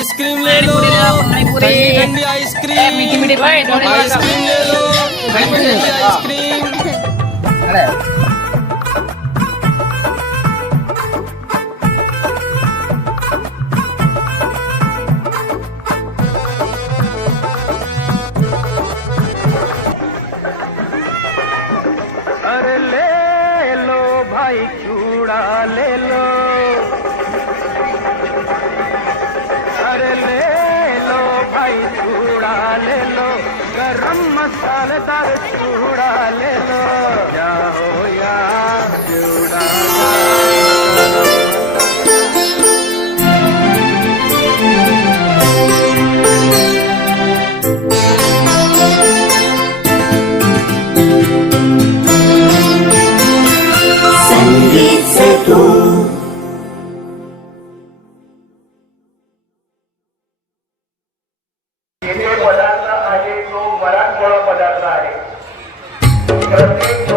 Ice cream ले लो। ठंडी ठंडी आइसक्रीम। मीठी मीठी भाई थोड़ी आइसक्रीम ले लो। ठंडी ठंडी आइसक्रीम। अरे। अरे ले लो भाई चूड़ा ले लो। ले लो। गरम मसालेदार चूड़ा ले लो। या हो या चूड़ा? संगीत से तू पदार्थ आहे. प्रत्येक